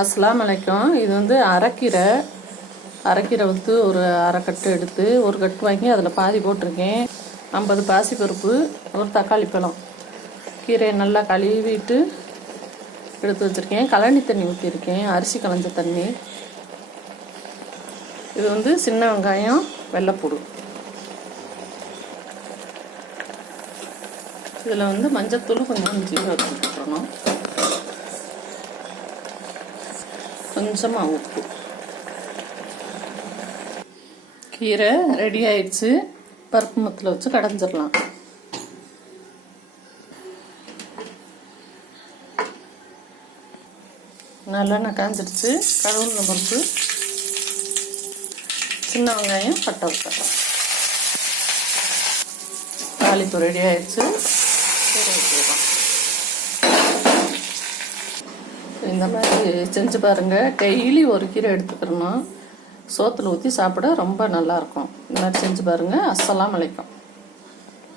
அஸ்ஸலாமு அலைக்கும். இது வந்து அரைக்கீரை வந்து ஒரு அரை கட்டு எடுத்து ஒரு கட்டு வாங்கி அதில் பாதி போட்டிருக்கேன். 50 பாசிப்பருப்பு, ஒரு தக்காளி பழம். கீரையை நல்லா கழுவிட்டு எடுத்து வச்சுருக்கேன். கழனி தண்ணி ஊற்றிருக்கேன், அரிசி களைஞ்ச தண்ணி. இது வந்து சின்ன வெங்காயம், வெள்ளைப்பூடு. இதில் வந்து மஞ்சத்தூள் கொஞ்சம் ஜீரகம் போட்டுறணும், கொஞ்சமாக உப்பு. கீரை ரெடி ஆயிடுச்சு. பருப்பு மத்தில் வச்சு கடைஞ்சிடலாம். நல்லெண்ணெய் காஞ்சிடுச்சு. கடுகு பருப்பு, சின்ன வெங்காயம், பட்டை வச்சிடலாம். தாளிப்பு ரெடி ஆயிடுச்சு. இந்த மாதிரி செஞ்சு பாருங்கள். டெய்லி ஒரு கீரை எடுத்துக்கிறணும். சோத்தில் ஊற்றி சாப்பிட ரொம்ப நல்லாயிருக்கும். இந்த மாதிரி செஞ்சு பாருங்கள். அஸ்ஸலாமு அலைக்கும்.